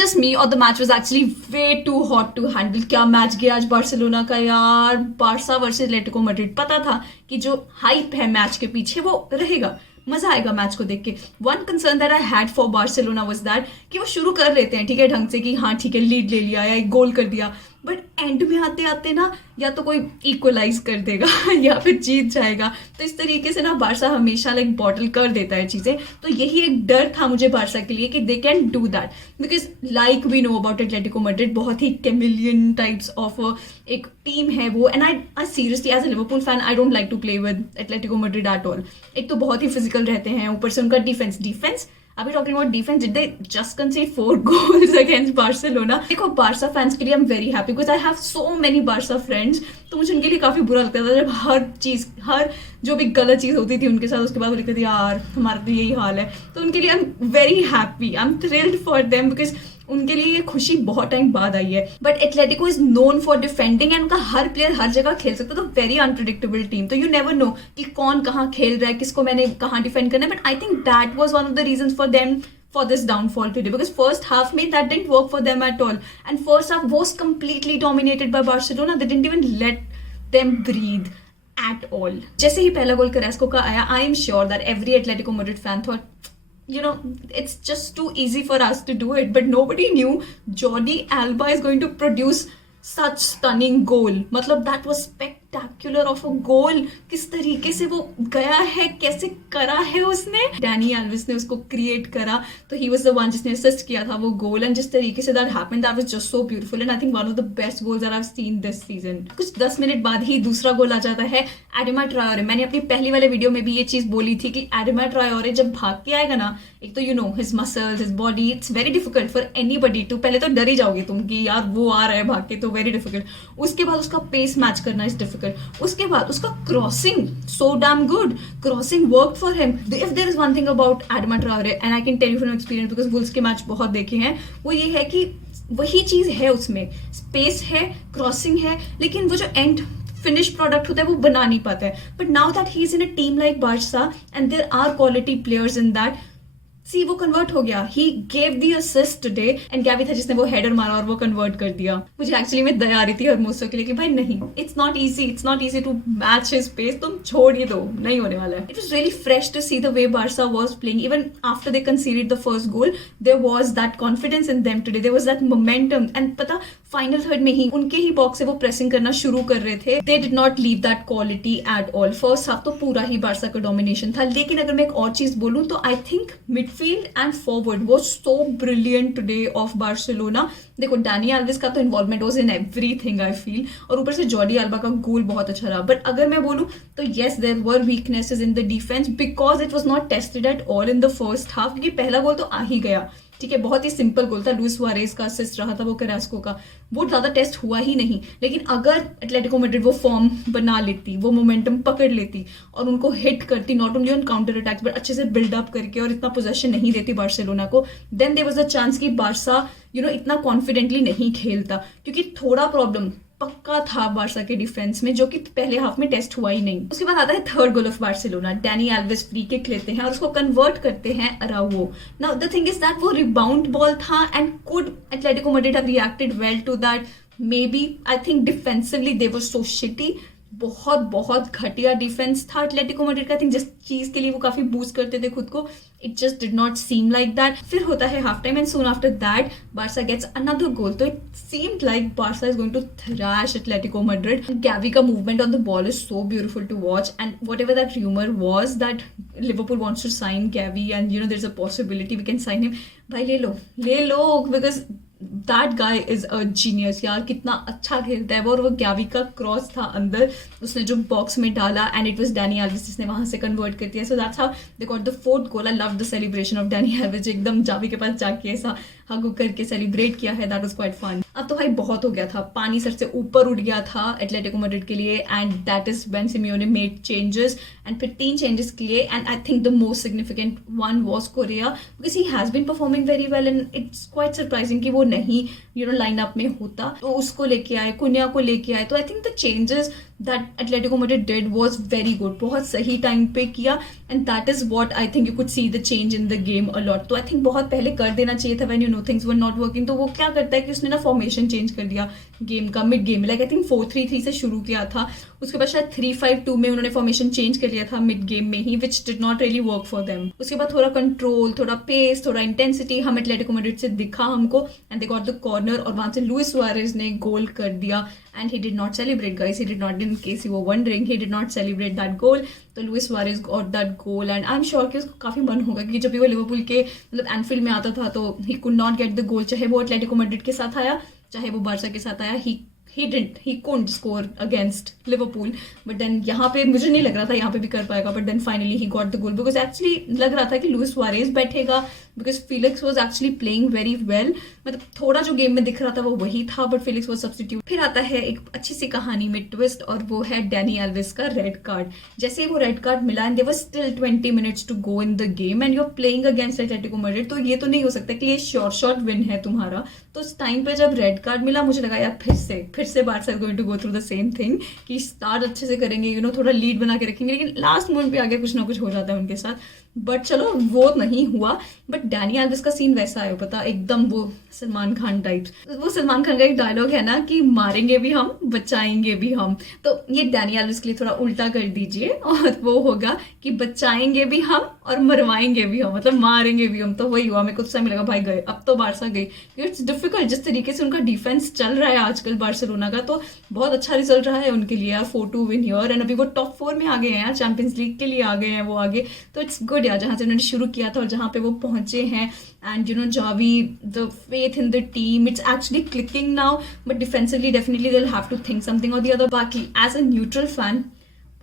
just me or the match was actually way too hot to handle? क्या match गया आज Barcelona का यार, बार्सा वर्सेस एटलेटिको मैड्रिड। पता था कि जो हाइप है मैच के पीछे वो रहेगा, मजा आएगा मैच को देख के। One concern that I had for Barcelona was that कि वो शुरू कर लेते हैं ठीक है ढंग से कि हाँ ठीक है लीड ले लिया या एक गोल कर दिया, बट एंड में आते आते ना या तो कोई इक्वलाइज कर देगा या फिर जीत जाएगा। तो इस तरीके से ना बारसा हमेशा लाइक बॉटल कर देता है चीजें। तो यही एक डर था मुझे बारसा के लिए कि they can do that, because like we know about Atletico Madrid, बहुत ही कैमिलियन टाइप्स ऑफ एक टीम है वो। And I seriously as a Liverpool fan I don't like to play with Atletico Madrid at all. एक तो बहुत ही physical रहते हैं, ऊपर से उनका डिफेंस अभी talking about defence, did they just कंसीड 4 goals against Barcelona. देखो बारसा फैंस के लिए I am very happy because I have so many Barça friends. तो मुझे उनके लिए काफी बुरा लगता था जब हर जो भी गलत चीज होती थी उनके साथ, उसके बाद वो लिखते थे यार हमारा तो यही हाल है। तो उनके लिए I am very happy, I am thrilled for them because उनके लिए ये खुशी बहुत टाइम बाद आई है। But Atletico is known for defending and उनका हर प्लेयर हर जगह खेल सकता है, तो वेरी अनप्रिडिक्टेबल टीम। तो यू नेवर नो कि कौन कहाँ खेल रहा है, किसको मैंने कहाँ डिफेंड करना है। But I think that was one of the reasons for them for this downfall today, because first half में that didn't work for them at all, and first half was completely dominated by Barcelona. They didn't even let them breathe at all. जैसे ही पहला गोल Carrasco का आया, I am sure that every Atletico Madrid fan thought, you know, it's just too easy for us to do it, but nobody knew Jordi Alba is going to produce such stunning goal. मतलब that was spectacular of a goal. किस तरीके से वो गया है, कैसे करा है उसने, डैनी एल्विस ने उसको क्रिएट करा, तो he was the one जिसने असिस्ट किया था वो गोल। एंड जिस तरीके से that happened, that was just so beautiful and I think one of the best goals that I've seen this season. कुछ 10 मिनट बाद ही दूसरा गोल आ जाता है एडिमा ट्रायोरे। मैंने अपनी पहली वाले वीडियो में भी ये चीज बोली थी कि एडिमा ट्रायोरे जब भाग के आएगा ना, एक तो you know his muscles, his body, it's very difficult for anybody to, पहले तो डर ही जाओगे तुम कि यार वो आ रहा है भाग के, तो वेरी डिफिकल्ट। उसके बाद उसका पेस मैच करना इज डिफिकल्ट। उसके बाद उसका crossing, so damn good, crossing work for him. If there is one thing about Adama Traore and I can tell you from experience because Wolves के match बहुत देखे हैं, वो ये है कि वही चीज है उसमें, स्पेस है, क्रॉसिंग है, लेकिन वो जो एंड फिनिश प्रोडक्ट होता है वो बना नहीं पाता है। But now that he is in a team like Barca and there are quality players in that, see वो कन्वर्ट हो गया। He gave the assist today and Gavi था जिसने वो हेडर मारा और वो कन्वर्ट कर दिया। मुझे एक्चुअली में दया आ रही थी हरमोसो के लिए कि भाई नहीं, it's not easy to match his pace, तुम छोड़ ही दो, नहीं होने वाला है। It was really fresh to see the way Barca was playing. Even after they conceded the first goal there was that confidence in them today, there was that momentum. And पता final third में ही उनके ही box से वो pressing करना शुरू कर रहे थे। They did not leave that quality at all. First half तो पूरा ही बारसा का डोमिनेशन था, लेकिन अगर मैं एक और चीज बोलूं तो I think midfield and forward was so brilliant today of Barcelona. देखो डैनी एल्विस का तो involvement was in everything I feel, और ऊपर से जॉर्डी अल्बा का गोल बहुत अच्छा रहा। बट अगर मैं बोलूं तो yes there were weaknesses in the defence because it was not tested at all in the first half, क्योंकि पहला गोल तो आ ही गया, ठीक है, बहुत ही सिंपल गोल था, लुइस सुआरेज का असिस्ट रहा था वो कैरास्को का, वो ज्यादा टेस्ट हुआ ही नहीं। लेकिन अगर एटलेटिको मैड्रिड वो फॉर्म बना लेती, वो मोमेंटम पकड़ लेती और उनको हिट करती, not only on counter attacks but अच्छे से बिल्डअप करके, और इतना पोजेशन नहीं देती बार्सिलोना को, then there was a chance कि बारसा इतना कॉन्फिडेंटली नहीं खेलता, क्योंकि थोड़ा प्रॉब्लम पक्का था बारसा के डिफेंस में, जो कि पहले हाफ में टेस्ट हुआ ही नहीं। उसके बाद आता है third goal of Barcelona. Dani Alves free kick लेते हैं और उसको कन्वर्ट करते हैं Araujo. Now the thing is that वो रिबाउंड बॉल था and could Atletico Madrid have reacted well to that? Maybe. I think defensively they were so shitty, बहुत घटिया डिफेंस था एटलेटिको मैड्रिड का। आई थिंक जिस चीज के लिए वो काफी बूस्ट करते थे खुद को, it just did not seem like that. फिर होता है half time and soon after that Barca gets another goal, तो it seemed like Barca is going to thrash Atletico Madrid. Gavi का movement on the ball is so beautiful to watch, and whatever that rumour was that Liverpool wants to sign Gavi and there is a possibility we can sign him, भाई ले लो because that guy is a genius यार, कितना अच्छा खेलता है वो। और वो गैवी का क्रॉस था अंदर, उसने जो बॉक्स में डाला and it was Danny Elvis जिसने वहां से कन्वर्ट कर दिया। So that's how they got the fourth goal. I love the celebration of Danny Elvis, एकदम जावी के पास जाके ऐसा हग करके सेलिब्रेट किया है, दैट वाज क्वाइट फन। अब तो भाई बहुत हो गया था, पानी सर से ऊपर उठ गया था एटलेटिको मैड्रिड के लिए, and that is when Simeone made changes and फिर 3 चेंजेस किए, and I think the most significant one was Correa because he has been performing very well and it's quite surprising कि वो नहीं lineup में होता, तो उसको लेके आए, कुन्या को लेके आए। तो आई think the changes that Atletico Madrid did was very good, बहुत सही टाइम पे किया, and that is what I think you could see the change in the game a lot. तो आई थिंक बहुत पहले कर देना चाहिए था when things were not working, तो वो क्या करता है कि उसने ना फॉर्मेशन चेंज कर दिया गेम का मिड गेम में। लाइक आई थिंक 4-3-3 से शुरू किया था, उसके बाद शायद 3-5-2 में उन्होंने फॉर्मेशन चेंज कर लिया था मिड गेम में ही, which did not really work for them. उसके बाद थोड़ा कंट्रोल, थोड़ा पेस, थोड़ा इंटेंसिटी हम एटलेटिको मैड्रिड से दिखा हमको, and they got the corner, और वहां से लुइस सुआरेज ने गोल कर दिया। And he did not celebrate guys, he did not, in case you were wondering, he did not celebrate that goal. तो Luis Suarez got that goal, and I am sure कि उसको काफी मन होगा, क्योंकि जब भी वो लिवरपूल के मतलब एनफील्ड में आता था तो he could not get the goal, चाहे वो एटलेटिको मैड्रिड के साथ आया चाहे वो बार्सा के साथ आया, he couldn't score against Liverpool, but then यहाँ पे मुझे नहीं लग रहा था यहाँ पे भी कर पाएगा, but then finally he got the goal, because actually लग रहा था कि लुइस सुआरेज बैठेगा, because Felix was actually playing very well। मतलब थोड़ा जो गेम में दिख रहा था वो वही था, but Felix was substitute। फिर आता है एक अच्छी सी कहानी में ट्विस्ट, और वो है डैनी एल्विस का रेड कार्ड। जैसे ही वो रेड कार्ड मिला, and there were still 20 minutes to go in the game and you're playing against Atletico Madrid, तो ये तो नहीं हो सकता कि ये शॉर्ट विन है तुम्हारा। तो उस टाइम पे जब रेड कार्ड मिला, मुझे लगा यार फिर से Barca going to go through the same thing, कि स्टार्ट अच्छे से करेंगे, थोड़ा लीड बना के रखेंगे, लेकिन लास्ट मोमेंट पे आगे कुछ ना कुछ हो जाता है उनके साथ। बट चलो वो नहीं हुआ। बट डैनी एल्विस का सीन वैसा है, पता, एकदम वो सलमान खान टाइप। वो सलमान खान का एक डायलॉग है ना कि मारेंगे भी हम बचाएंगे भी हम, तो ये डैनी एल्विस के लिए थोड़ा उल्टा कर दीजिए, और वो होगा कि बचाएंगे भी हम और मरवाएंगे भी हम, मतलब मारेंगे भी हम। तो वही हुआ, मेरे को तो लगा भाई गए, अब तो बार्सा गई। इट्स डिफिकल्ट, जिस तरीके से उनका डिफेंस चल रहा है आजकल बार्सिलोना का, तो बहुत अच्छा रिजल्ट रहा है उनके लिए यार, 4-2 विन हियर, एंड अभी वो टॉप 4 में आ गए हैं यार, चैंपियंस लीग के लिए आ गए हैं वो आगे। तो इट्स गुड यार, जहां से उन्होंने शुरू किया था और जहां पे वो पहुंचे हैं, and Javi, the faith in the team, it's actually clicking now, but defensively definitely they'll have to think something or the other। बाकी as a neutral fan,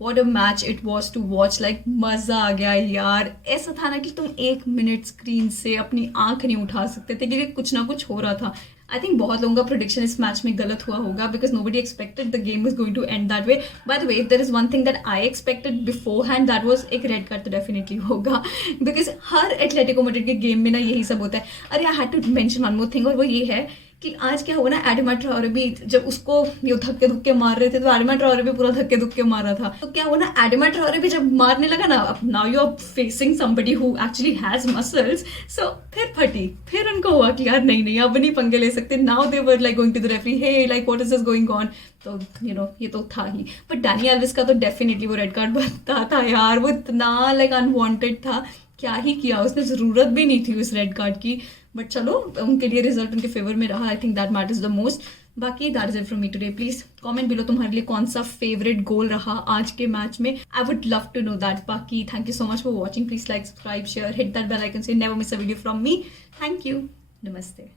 what a match it was to watch, like मजा आ गया यार। ऐसा था ना कि तुम 1 minute screen से अपनी आंख नहीं उठा सकते थे, क्योंकि कुछ ना कुछ हो रहा था। आई थिंक बहुत लोगों का प्रोडिक्शन इस मैच में गलत हुआ होगा, because nobody expected the game is going to end that way. By the way, if there is one thing that I expected beforehand, that was एक रेड कार्ड तो डेफिनेटली होगा, because हर Atletico Madrid के game में ना यही सब होता है। अरे I had to mention one more thing, और वो ये है कि आज क्या हुआ ना, एडमा ट्राओरे भी जब उसको ये धक्के धुक्के मार रहे थे, तो एडमा ट्राओरे भी पूरा धक्के धुक्के मारा था। तो क्या हुआ ना, एडमा ट्राओरे भी जब मारने लगा ना, अब now you are facing somebody who actually has muscles, so फिर फटी। फिर उनको हुआ कि यार नहीं अब नहीं पंगे ले सकते। Now they were like going to the referee, hey like what is this going on. तो ये तो था ही। बट डैनी एल्विस का तो डेफिनेटली वो रेड कार्ड बनता था यार, वो इतना लाइक अनवांटेड था, क्या ही किया उसने, जरूरत भी नहीं थी उस रेड कार्ड की। बट चलो, उनके लिए रिजल्ट उनके फेवर में रहा, I think that matters the most. बाकी that is it from me today. Please comment below तुम्हारे लिए कौन सा फेवरेट गोल रहा आज के मैच में, I would love to know that. बाकी thank you so much for watching, please like, subscribe, share, hit that bell icon, so you never miss a video from me। Thank you, नमस्ते।